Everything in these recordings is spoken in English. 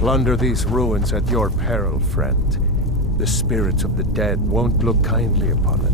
Plunder these ruins at your peril, friend. The spirits of the dead won't look kindly upon it.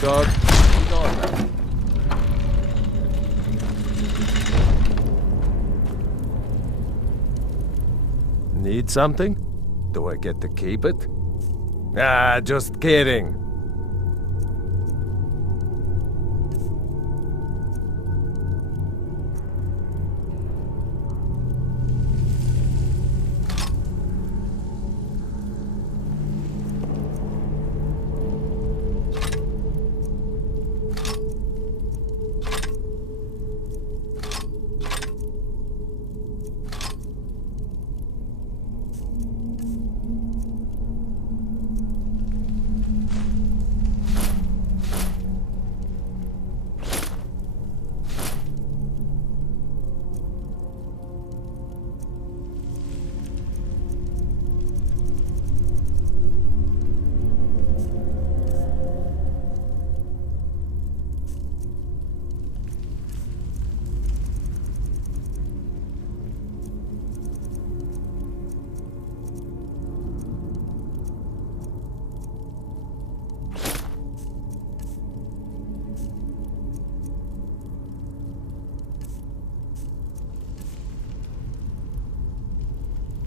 Dog. Need something? Do I get to keep it? Ah, just kidding.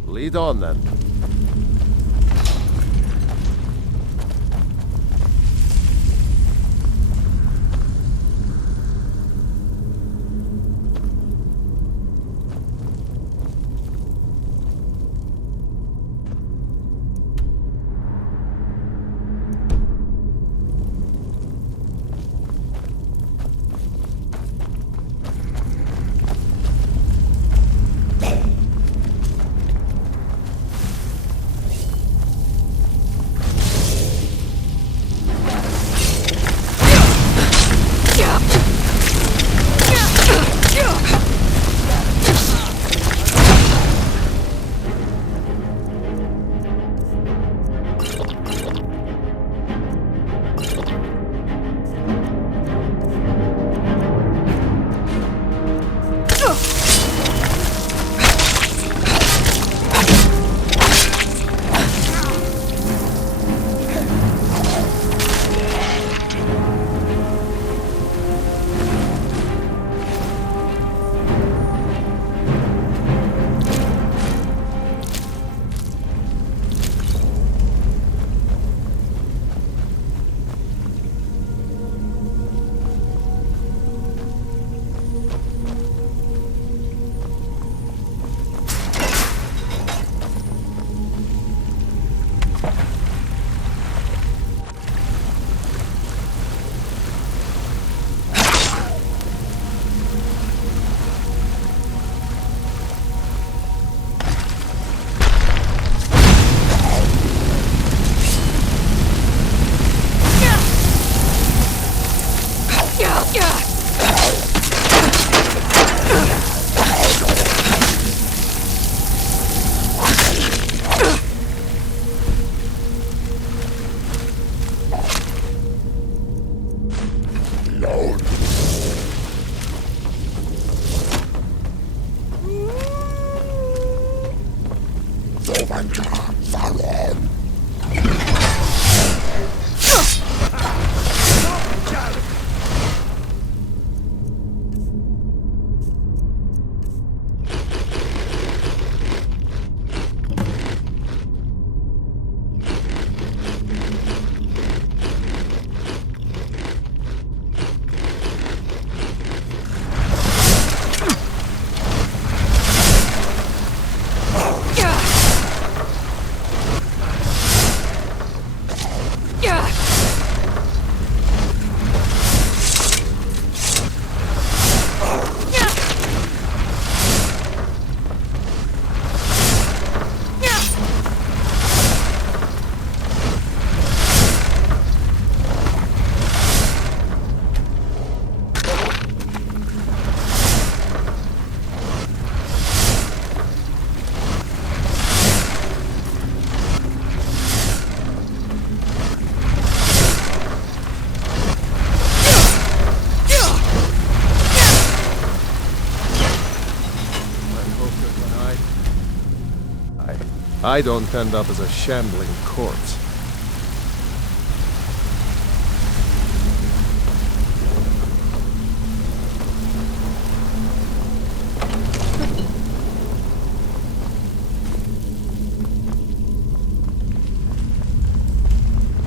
Lead on, then. I don't end up as a shambling corpse.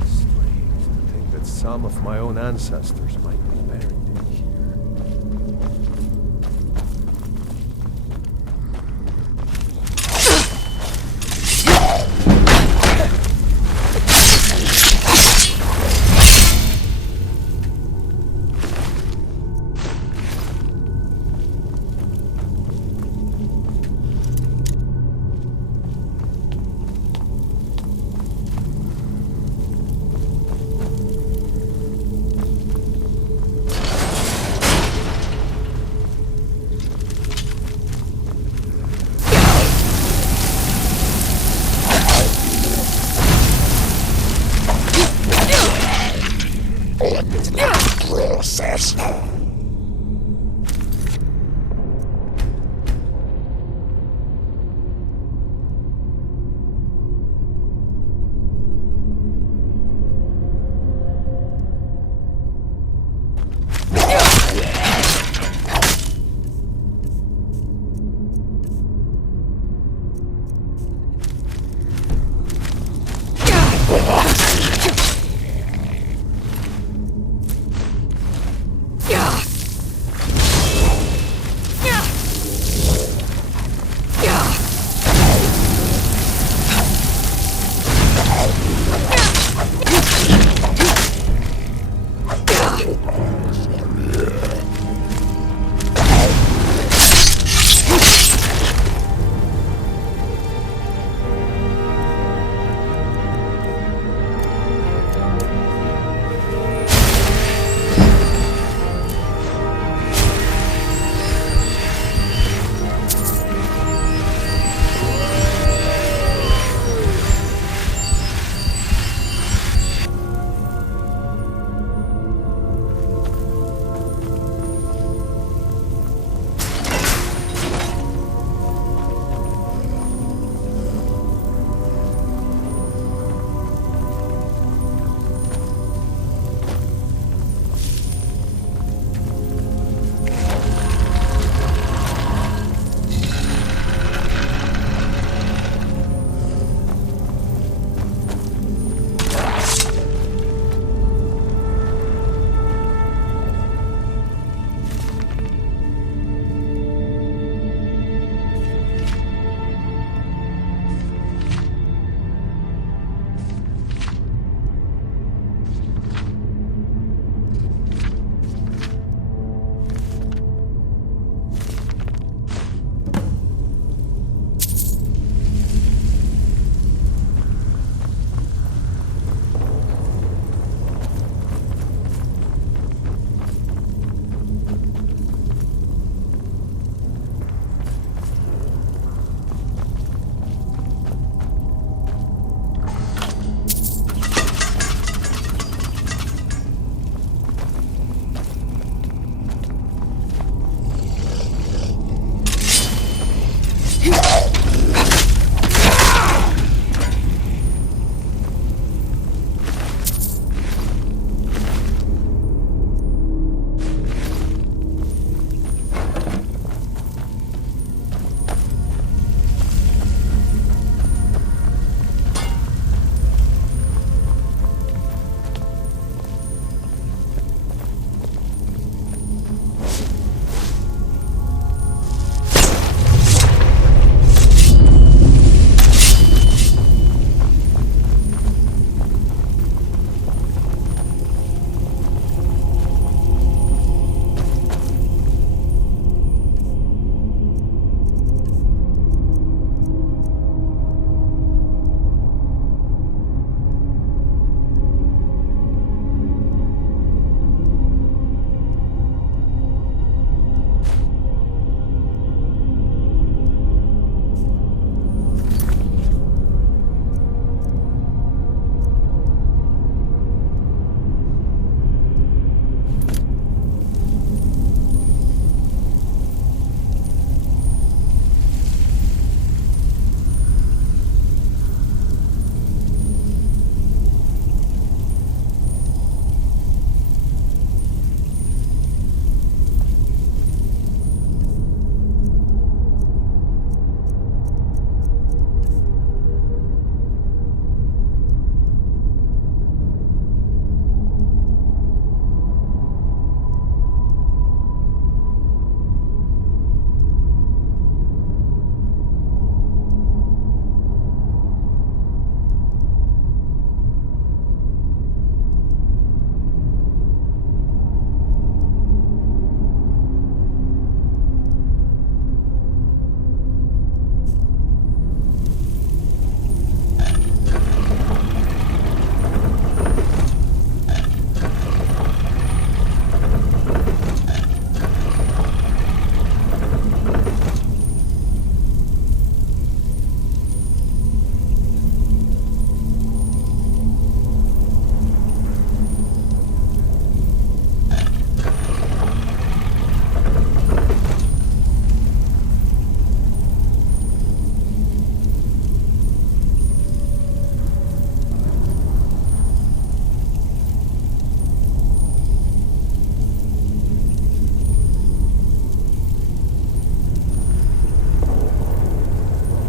Strange to think that some of my own ancestors might be buried in here.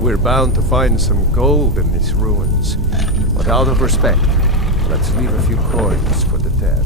We're bound to find some gold in these ruins. But out of respect, let's leave a few coins for the dead.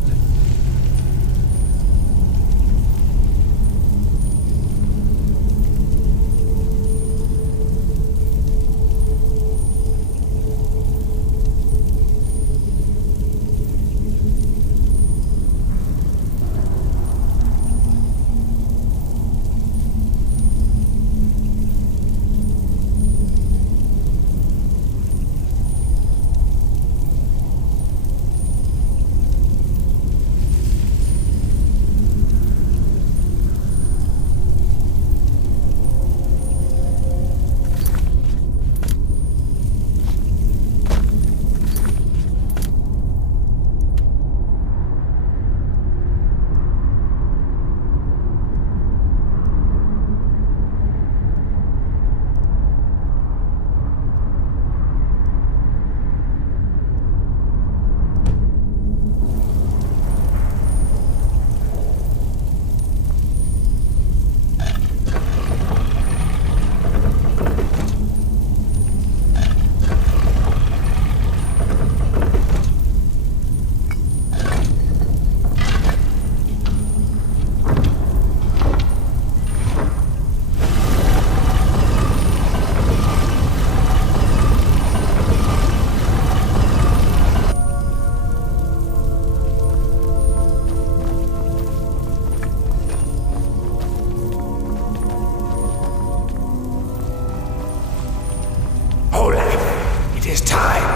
It is time.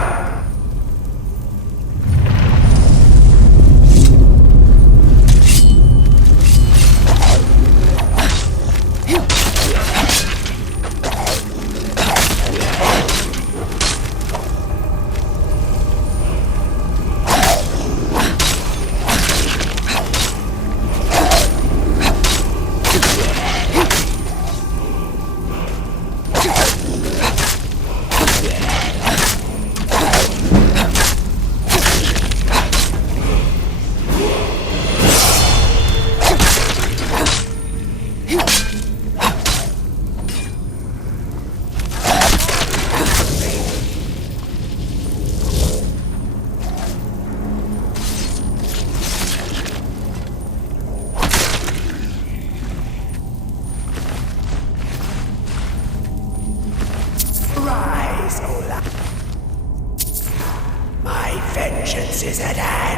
Rise, Olaf. My vengeance is at hand.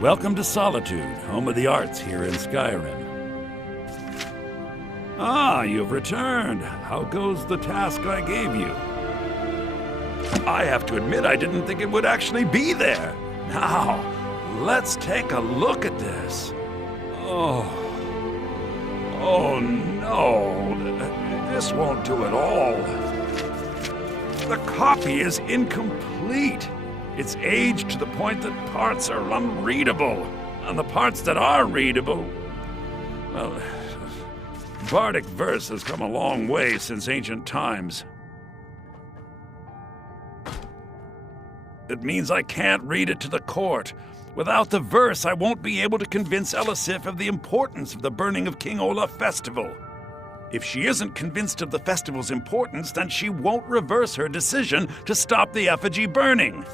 Welcome to Solitude, home of the arts here in Skyrim. Ah, you've returned. How goes the task I gave you? I have to admit, I didn't think it would actually be there. Now, let's take a look at this. Oh no, this won't do at all. The copy is incomplete. It's aged to the point that parts are unreadable, and the parts that are readable, well, bardic verse has come a long way since ancient times. It means I can't read it to the court. Without the verse, I won't be able to convince Elisif of the importance of the burning of King Olaf festival. If she isn't convinced of the festival's importance, then she won't reverse her decision to stop the effigy burning.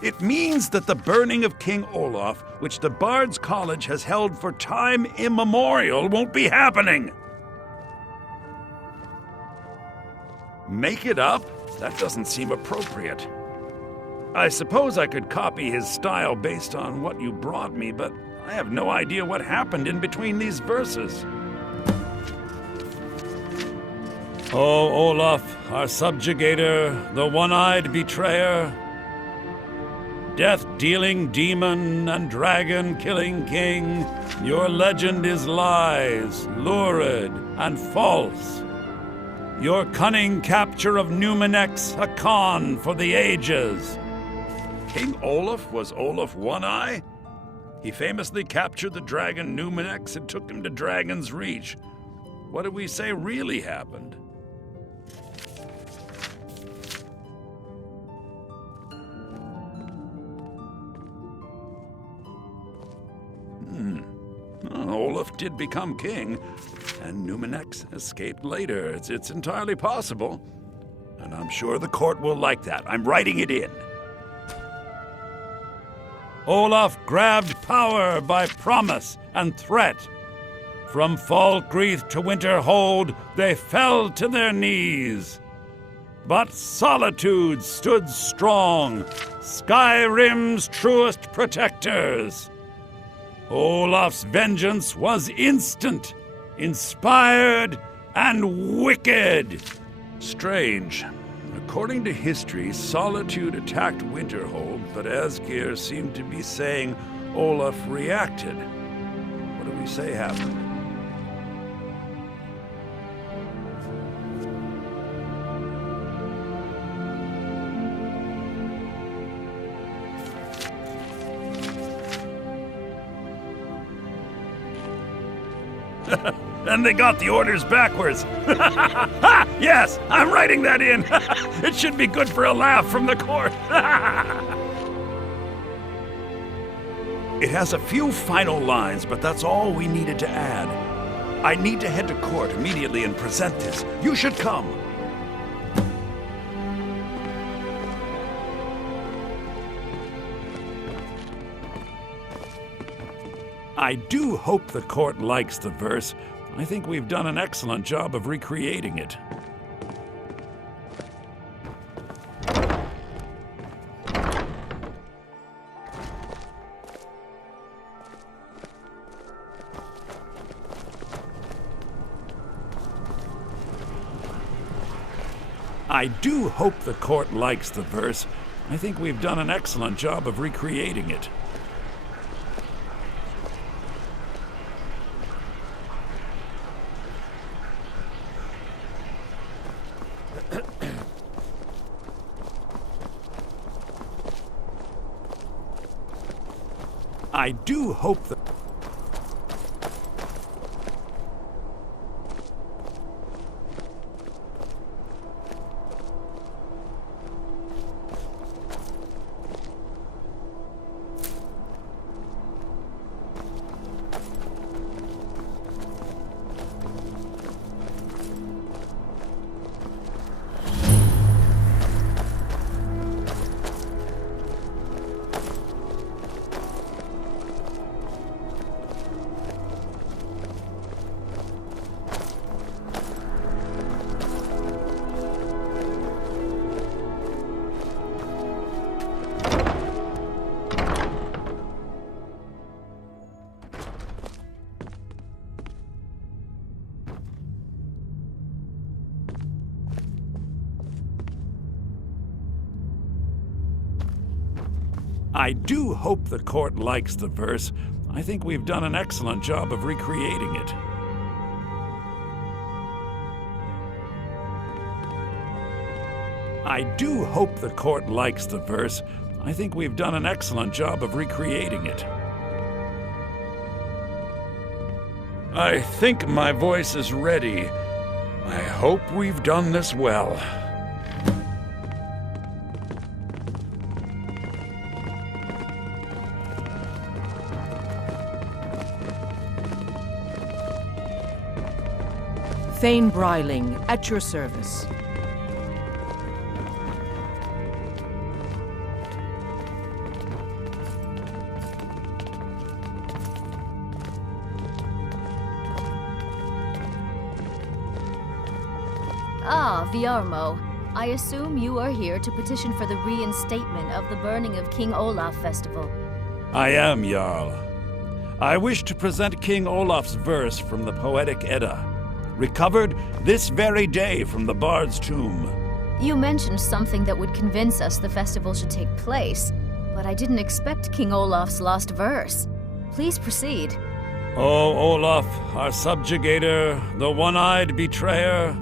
It means that the burning of King Olaf, which the Bard's College has held for time immemorial, won't be happening. Make it up? That doesn't seem appropriate. I suppose I could copy his style based on what you brought me, but I have no idea what happened in between these verses. Oh, Olaf, our subjugator, the one-eyed betrayer, death-dealing demon and dragon-killing king, your legend is lies, lurid, and false. Your cunning capture of Numenex, a con for the ages. King Olaf was Olaf One-Eye? He famously captured the dragon Numenex and took him to Dragon's Reach. What did we say really happened? Olaf did become king, and Numenex escaped later. It's entirely possible. And I'm sure the court will like that. I'm writing it in. Olaf grabbed power by promise and threat. From Falkreath to Winterhold, they fell to their knees. But Solitude stood strong, Skyrim's truest protectors. Olaf's vengeance was instant, inspired, and wicked. Strange. According to history, Solitude attacked Winterhold, but Asgeir seemed to be saying Olaf reacted. What do we say happened? And they got the orders backwards. Yes, I'm writing that in. It should be good for a laugh from the court. It has a few final lines, but that's all we needed to add. I need to head to court immediately and present this. You should come. I do hope the court likes the verse. I think we've done an excellent job of recreating it. I do hope the court likes the verse. I think we've done an excellent job of recreating it. I do hope that... I do hope the court likes the verse. I think we've done an excellent job of recreating it. I do hope the court likes the verse. I think we've done an excellent job of recreating it. I think my voice is ready. I hope we've done this well. Thane Bryling, at your service. Ah, Viarmo. I assume you are here to petition for the reinstatement of the burning of King Olaf festival. I am, Jarl. I wish to present King Olaf's verse from the Poetic Edda, recovered this very day from the Bard's tomb. You mentioned something that would convince us the festival should take place, but I didn't expect King Olaf's lost verse. Please proceed. O Olaf, our subjugator, the one-eyed betrayer,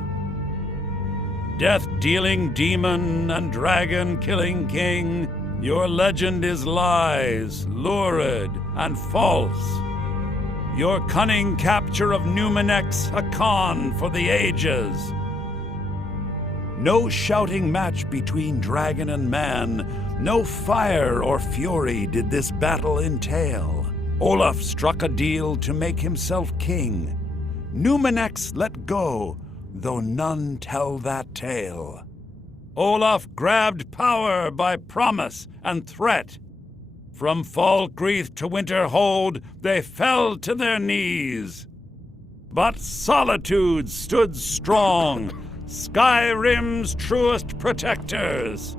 death-dealing demon and dragon-killing king, your legend is lies, lurid, and false. Your cunning capture of Numenex, a con for the ages. No shouting match between dragon and man, no fire or fury did this battle entail. Olaf struck a deal to make himself king. Numenex let go, though none tell that tale. Olaf grabbed power by promise and threat. From Falkreath to Winterhold, they fell to their knees. But Solitude stood strong, Skyrim's truest protectors.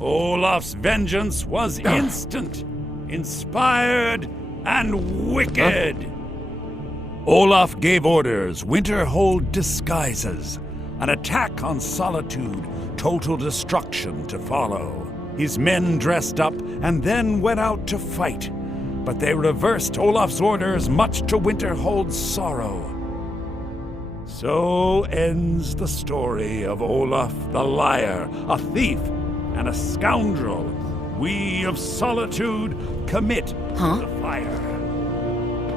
Olaf's vengeance was instant, inspired, and wicked. Olaf gave orders, Winterhold disguises, an attack on Solitude, total destruction to follow. His men dressed up and then went out to fight, but they reversed Olaf's orders, much to Winterhold's sorrow. So ends the story of Olaf the liar, a thief and a scoundrel. We of Solitude commit to the fire.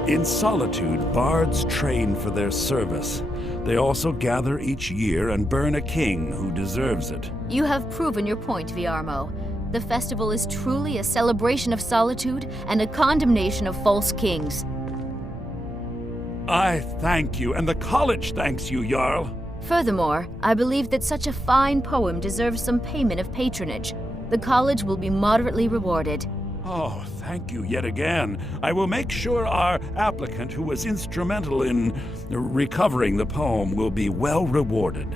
In Solitude, bards train for their service. They also gather each year and burn a king who deserves it. You have proven your point, Viarmo. The festival is truly a celebration of solitude and a condemnation of false kings. I thank you, and the college thanks you, Jarl. Furthermore, I believe that such a fine poem deserves some payment of patronage. The college will be moderately rewarded. Oh, thank you yet again. I will make sure our applicant, who was instrumental in recovering the poem, will be well rewarded.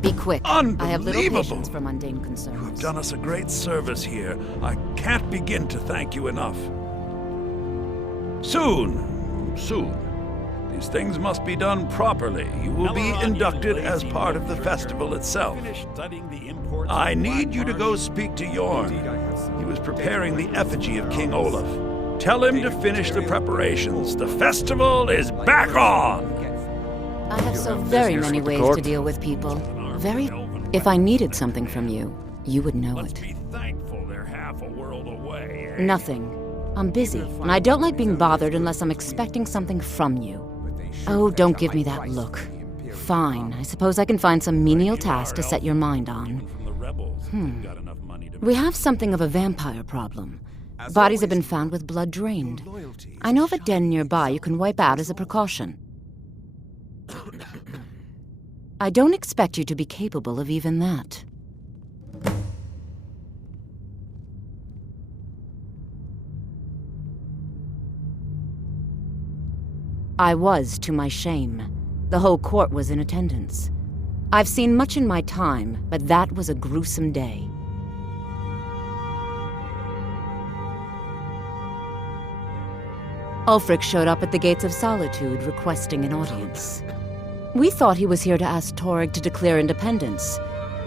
Be quick. Unbelievable! I have little patience for mundane concerns. You have done us a great service here. I can't begin to thank you enough. Soon. These things must be done properly. You will be inducted as part of the festival itself. I need you to go speak to Yorn. He was preparing the effigy of King Olaf. Tell him to finish the preparations. The festival is back on! I have so very many ways to deal with people. If I needed something from you, you would know Let's it. be thankful they're half a world away. Nothing. I'm busy, and I don't like being bothered unless I'm expecting something from you. Oh, don't give me that look. Fine, I suppose I can find some menial task to set your mind on. We have something of a vampire problem. Bodies have been found with blood drained. I know of a den nearby you can wipe out as a precaution. I don't expect you to be capable of even that. I was, to my shame. The whole court was in attendance. I've seen much in my time, but that was a gruesome day. Ulfric showed up at the Gates of Solitude, requesting an audience. We thought he was here to ask Torrig to declare independence.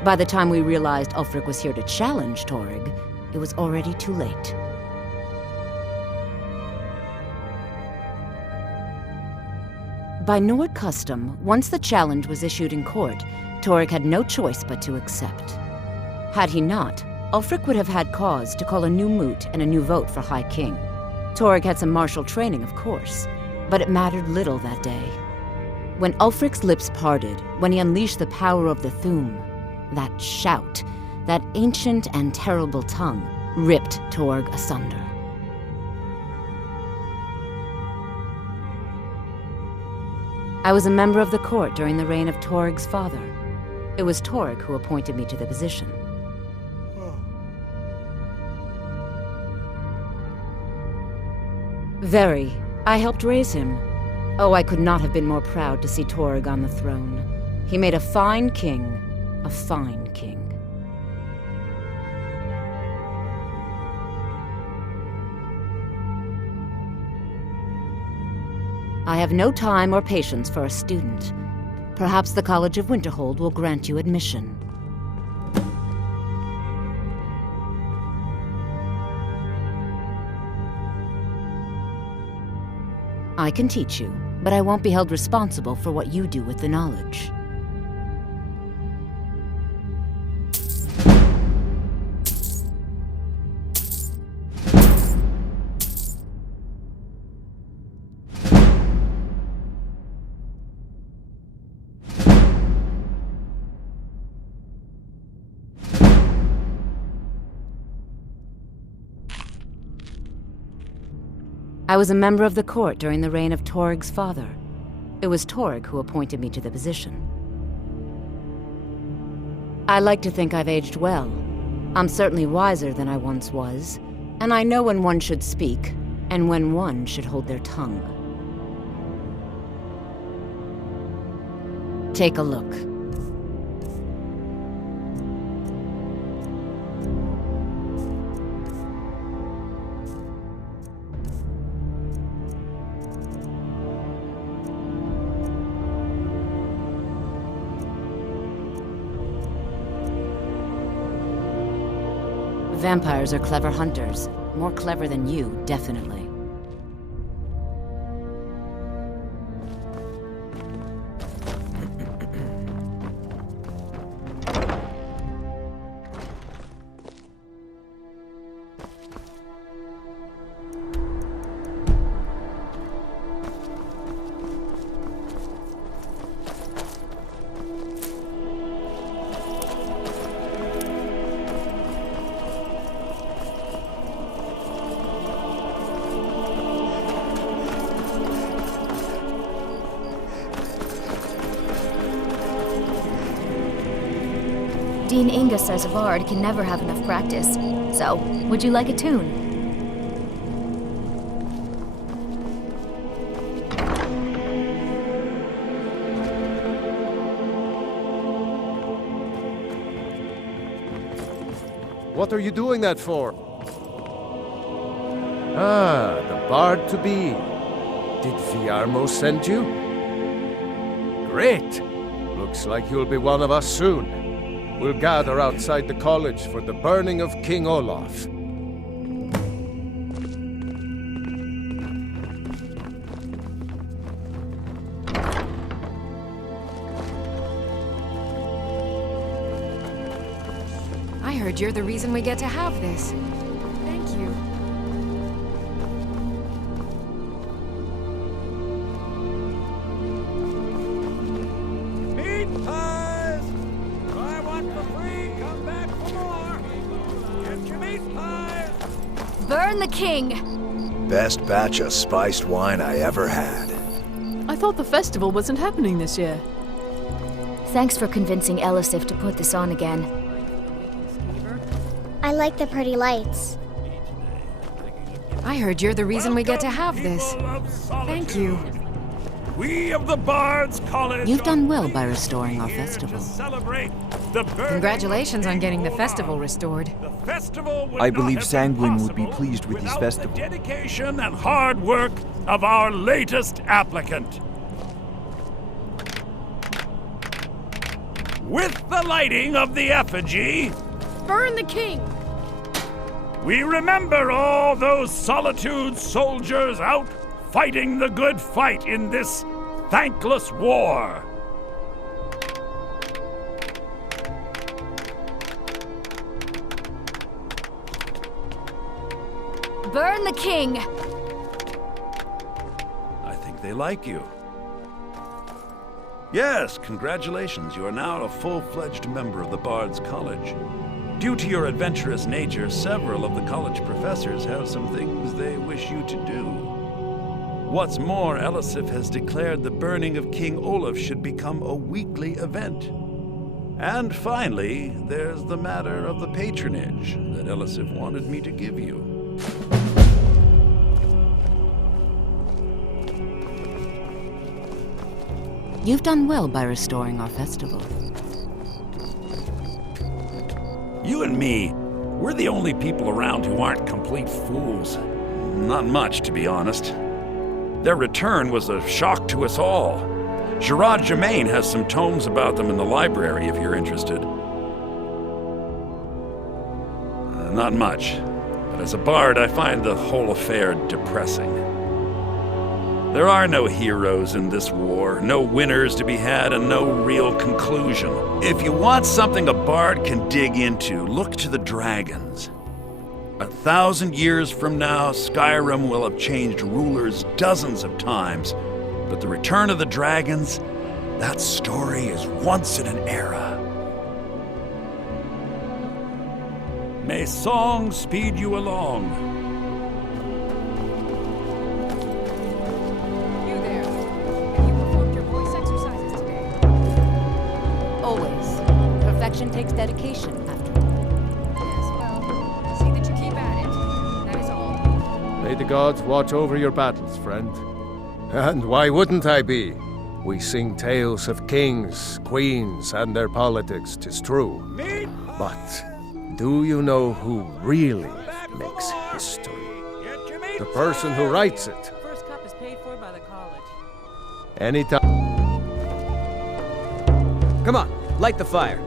By the time we realized Ulfric was here to challenge Torrig, it was already too late. By Nord custom, once the challenge was issued in court, Torg had no choice but to accept. Had he not, Ulfric would have had cause to call a new moot and a new vote for High King. Torg had some martial training, of course, but it mattered little that day. When Ulfric's lips parted, when he unleashed the power of the Thu'um, that shout, that ancient and terrible tongue, ripped Torg asunder. I was a member of the court during the reign of Torg's father. It was Torg who appointed me to the position. Very. I helped raise him. Oh, I could not have been more proud to see Torg on the throne. He made a fine king. A fine king. I have no time or patience for a student. Perhaps the College of Winterhold will grant you admission. I can teach you, but I won't be held responsible for what you do with the knowledge. I was a member of the court during the reign of Torg's father. It was Torg who appointed me to the position. I like to think I've aged well. I'm certainly wiser than I once was, and I know when one should speak, and when one should hold their tongue. Take a look. Vampires are clever hunters. More clever than you, definitely. Dean Inga says a bard can never have enough practice. So, would you like a tune? What are you doing that for? Ah, the bard-to-be. Did Viarmo send you? Great! Looks like you'll be one of us soon. We'll gather outside the college for the burning of King Olaf. I heard you're the reason we get to have this. Thank you. Meat pies! I want for free, come back for more! Get your meat pies! Burn the king! Best batch of spiced wine I ever had. I thought the festival wasn't happening this year. Thanks for convincing Elisif to put this on again. I like the pretty lights. I heard you're the reason we get to have this. Thank you. We of the Bards College. You've done well by restoring our festival. Celebrate the burning Congratulations of on getting the Olaf. festival restored. The festival would I not believe have been Sanguine would be possible pleased with this without festival. The dedication and hard work of our latest applicant. With the lighting of the effigy, Burn the king! We remember all those Solitude soldiers out fighting the good fight in this thankless war. Burn the king! I think they like you. Yes, congratulations. You are now a full-fledged member of the Bard's College. Due to your adventurous nature, several of the college professors have some things they wish you to do. What's more, Elisif has declared the burning of King Olaf should become a weekly event. And finally, there's the matter of the patronage that Elisif wanted me to give you. You've done well by restoring our festival. You and me, we're the only people around who aren't complete fools. Not much, to be honest. Their return was a shock to us all. Gerard Germain has some tomes about them in the library if you're interested. Not much, but as a bard I find the whole affair depressing. There are no heroes in this war, no winners to be had, and no real conclusion. If you want something a bard can dig into, look to the dragons. 1,000 years from now, Skyrim will have changed rulers dozens of times, but the return of the dragons, that story is once in an era. May song speed you along. Perfection takes dedication, after all. Yes, well, see that you keep at it. That is all. May the gods watch over your battles, friend. And why wouldn't I be? We sing tales of kings, queens, and their politics, 'tis true. But do you know who really makes history? The person who writes it. First cup is paid for by the college. Anytime. Come on, light the fire.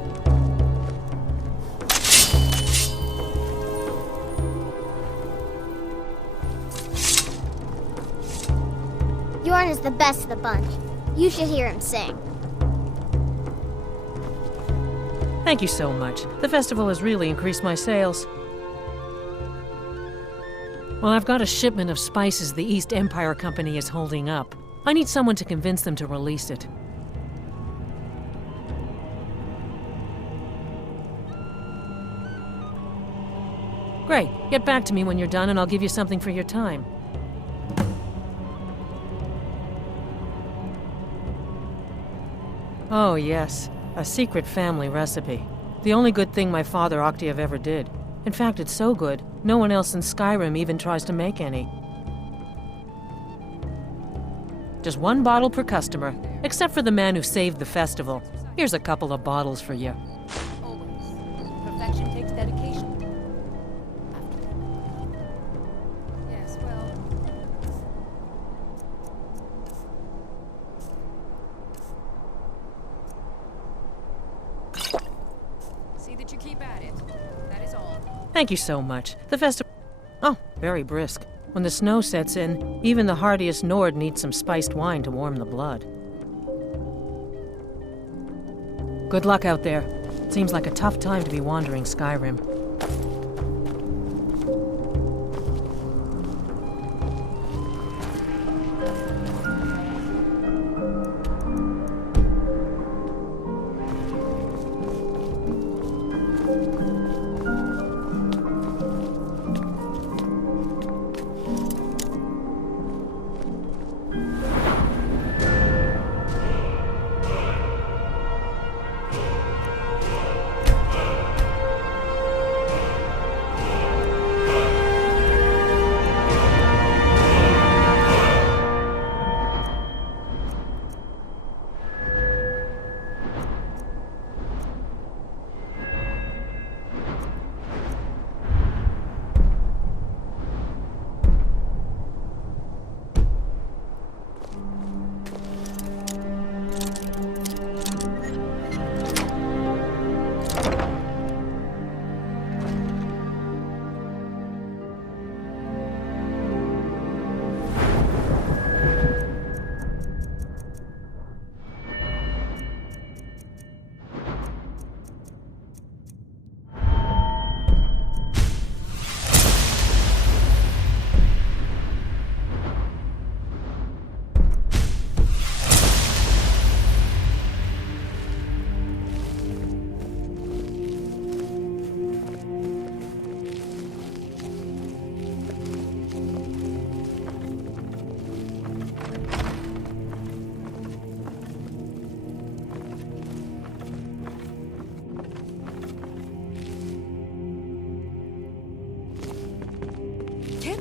Bjorn is the best of the bunch. You should hear him sing. Thank you so much. The festival has really increased my sales. Well, I've got a shipment of spices the East Empire Company is holding up. I need someone to convince them to release it. Great. Get back to me when you're done and I'll give you something for your time. Oh, yes. A secret family recipe. The only good thing my father Octave ever did. In fact, it's so good, no one else in Skyrim even tries to make any. Just one bottle per customer, except for the man who saved the festival. Here's a couple of bottles for you. Always. Perfection takes dedication. Yes, well. See that you keep at it. That is all. Thank you so much. The festival... Oh, very brisk. When the snow sets in, even the hardiest Nord needs some spiced wine to warm the blood. Good luck out there. Seems like a tough time to be wandering Skyrim.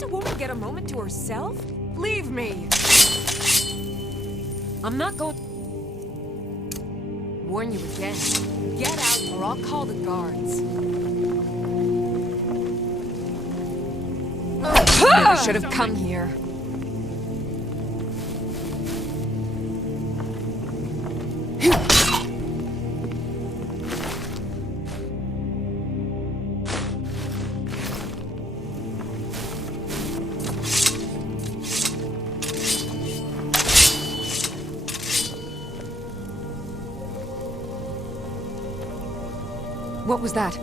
that woman get a moment to herself? Leave me! I'm not going... Warn you again. Get out or I'll call the guards. Never should have come here. What was that?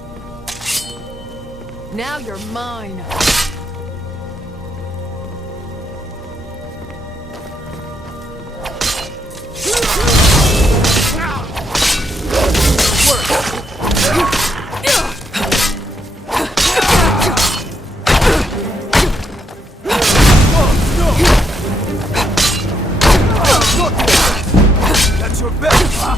Now you're mine. That's your best, huh?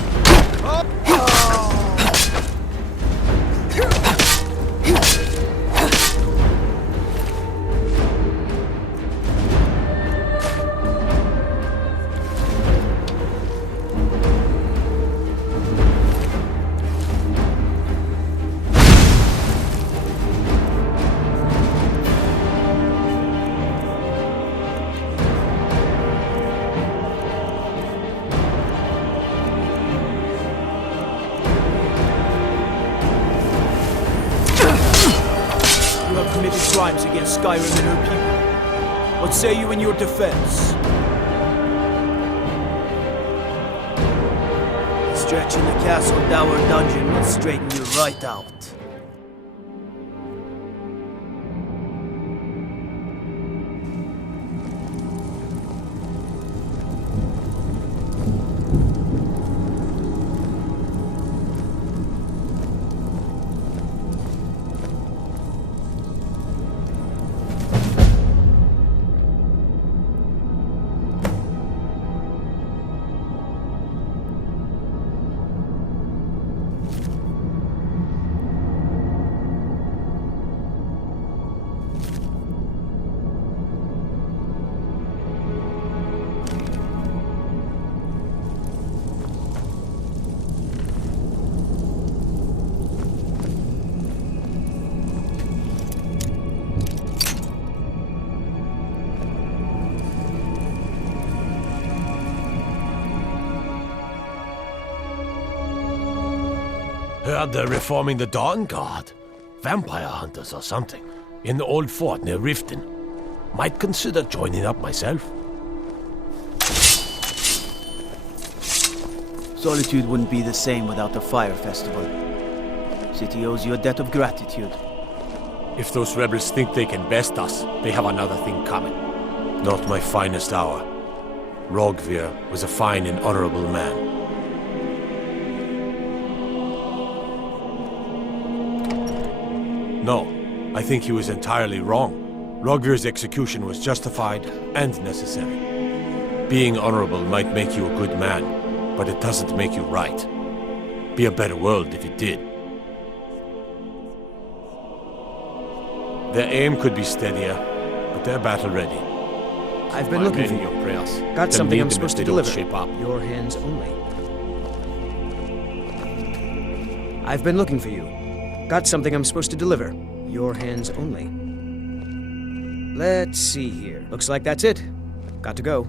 Committed crimes against Skyrim and her people. What say you in your defense? A stretch in the castle dour dungeon will straighten you right out. Heard they're reforming the Dawn Guard. Vampire hunters or something. In the old fort near Riften. Might consider joining up myself. Solitude wouldn't be the same without the Fire Festival. City owes you a debt of gratitude. If those rebels think they can best us, they have another thing coming. Not my finest hour. Rogvir was a fine and honorable man. No, I think he was entirely wrong. Rogvir's execution was justified and necessary. Being honorable might make you a good man, but it doesn't make you right. Be a better world if it did. Their aim could be steadier, but they're battle-ready. I've been looking for you. Your prayers. Got something I'm supposed to deliver. Shape up. Your hands only. I've been looking for you. Got something I'm supposed to deliver. Your hands only. Let's see here. Looks like that's it. Got to go.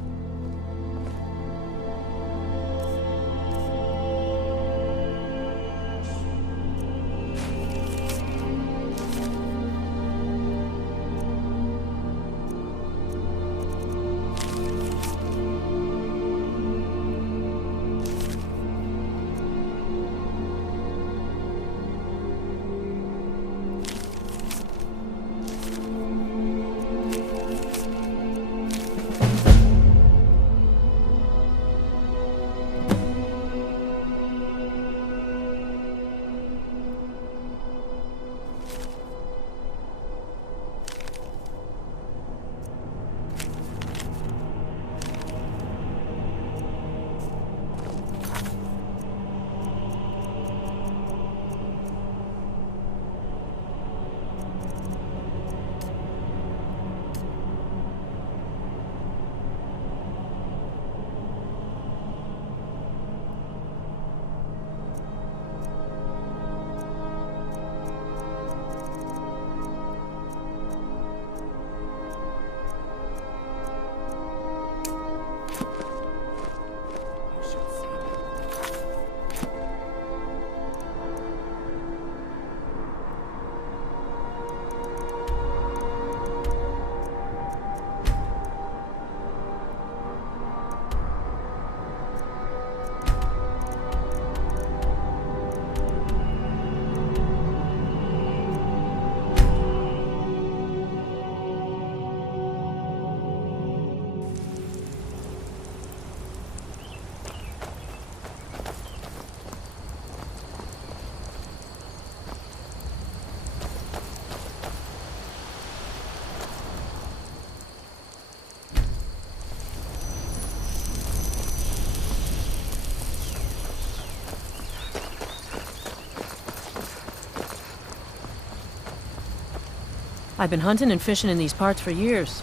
I've been hunting and fishing in these parts for years.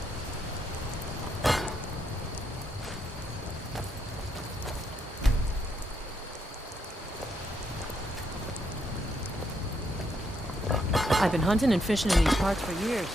I've been hunting and fishing in these parts for years.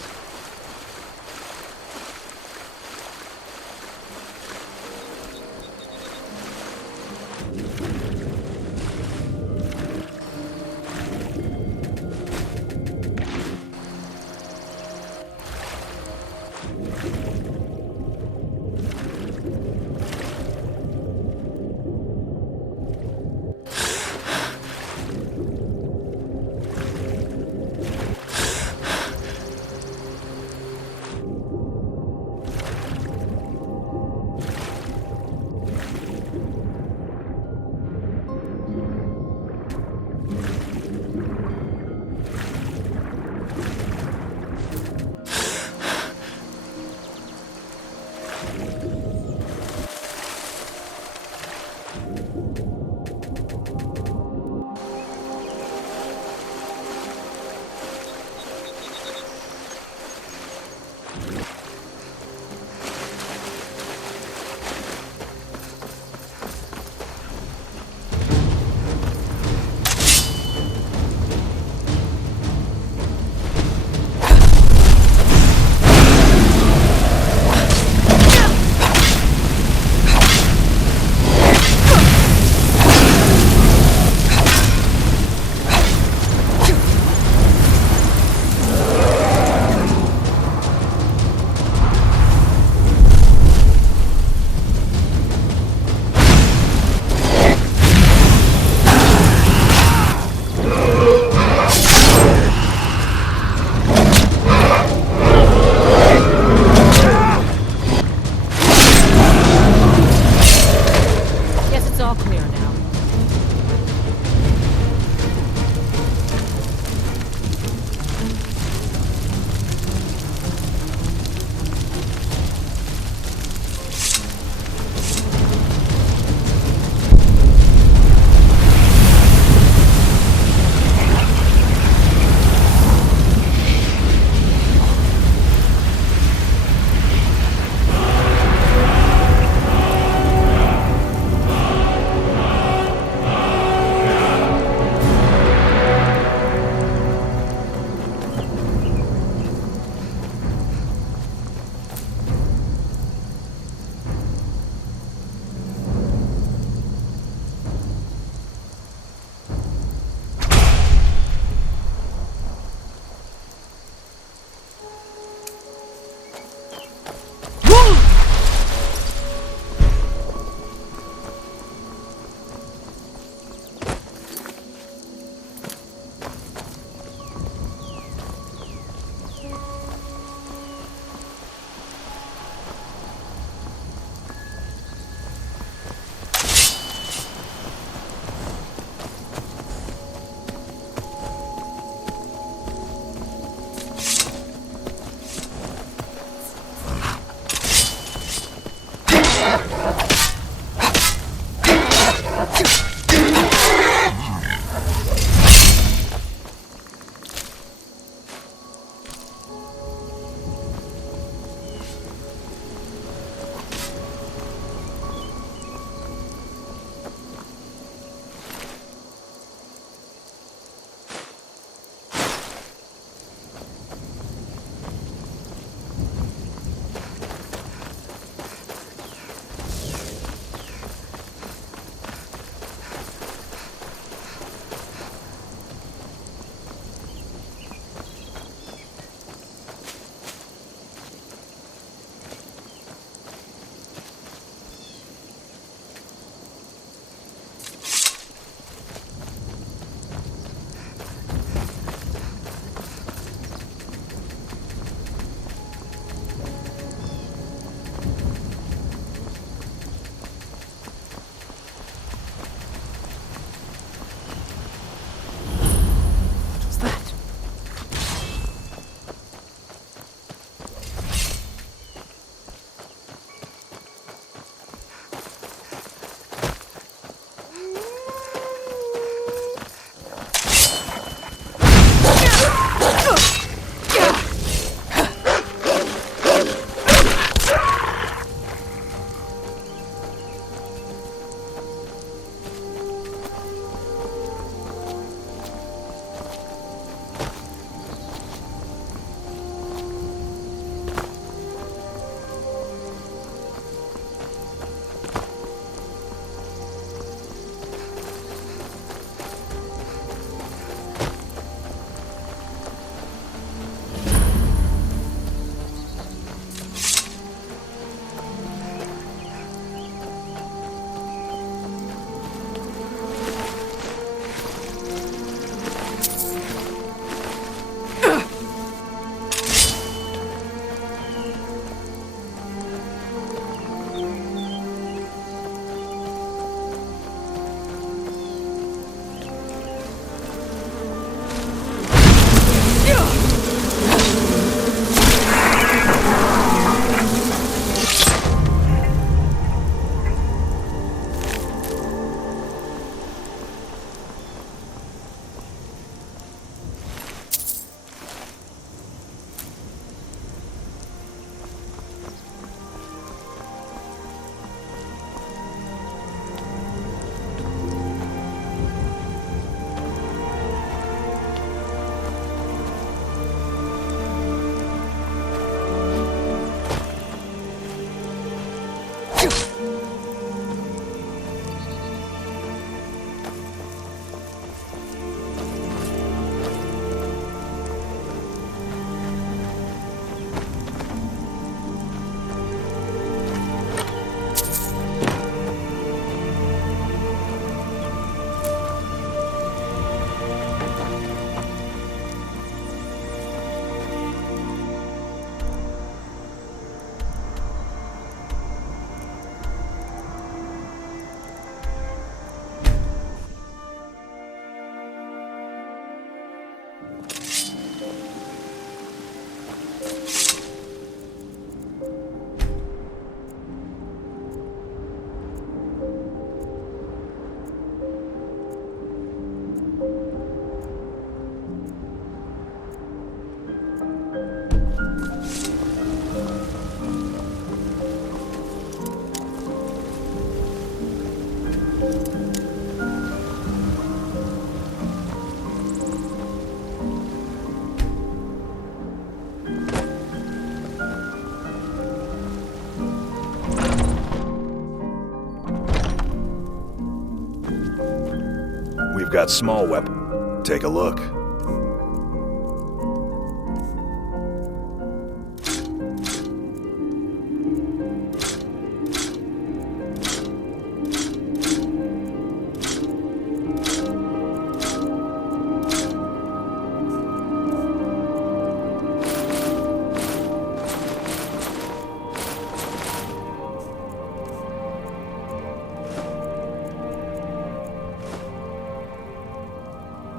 I've got small weapon. Take a look.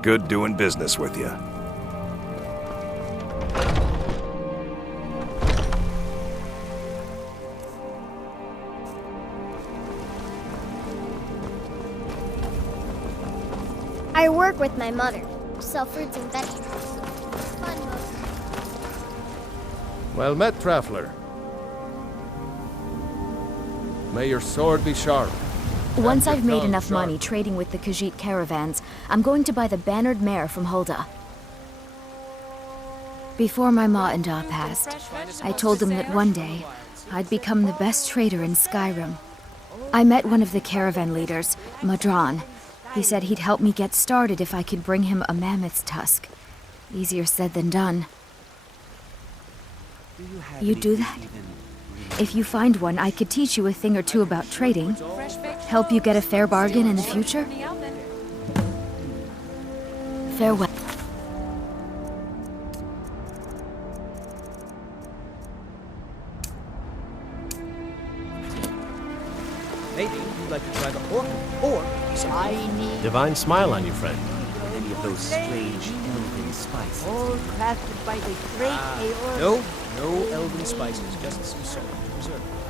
Good doing business with you. I work with my mother. Sell fruits and vegetables. Fun most. Well met, traveler. May your sword be sharp. Once I've made enough money trading with the Khajiit caravans, I'm going to buy the bannered mare from Hulda. Before my ma and Da passed, I told them that one day, I'd become the best trader in Skyrim. I met one of the caravan leaders, Madran. He said he'd help me get started if I could bring him a mammoth's tusk. Easier said than done. You'd do that? If you find one, I could teach you a thing or two about trading. Help you get a fair bargain in the future? Farewell. Maybe you'd like to try the orc, or Divine smile on you, friend. Any of those strange elven spices. All crafted by the great Koeal. no elven spices, just some salt to preserve.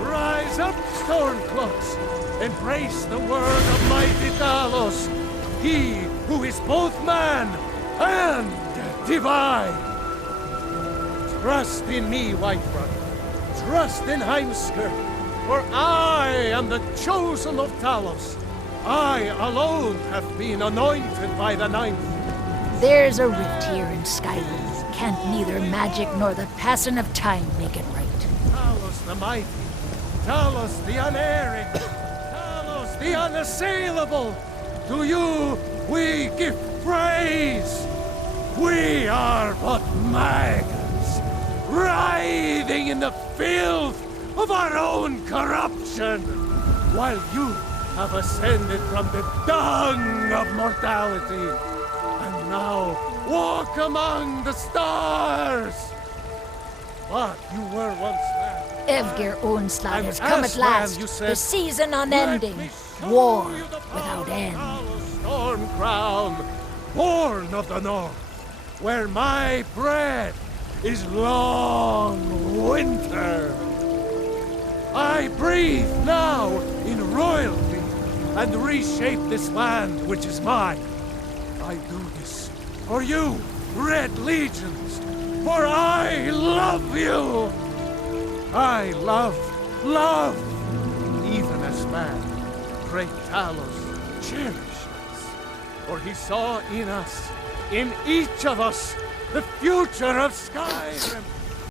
Rise up, Stormcloaks! Embrace the word of mighty Talos, he who is both man and divine! Trust in me, Whiterun. Trust in Heimskr, for I am the chosen of Talos. I alone have been anointed by the Ninth. There's a rift here in Skyrim. Can't neither magic nor the passing of time make it right. Talos the mighty, Talos the unerring, Talos the unassailable. To you we give praise. We are but maggots, writhing in the filth of our own corruption, while you have ascended from the dung of mortality, and now walk among the stars. But you were once there. Evgir Onslaught has come at Aslan, last. you said, The season unending. War without end. Storm crown, born of the north, where my bread is long winter. I breathe now in royalty and reshape this land which is mine. I do this for you, Red Legions, for I love you. I love, even as man, great Talos cherishes. For he saw in us, in each of us, the future of Skyrim.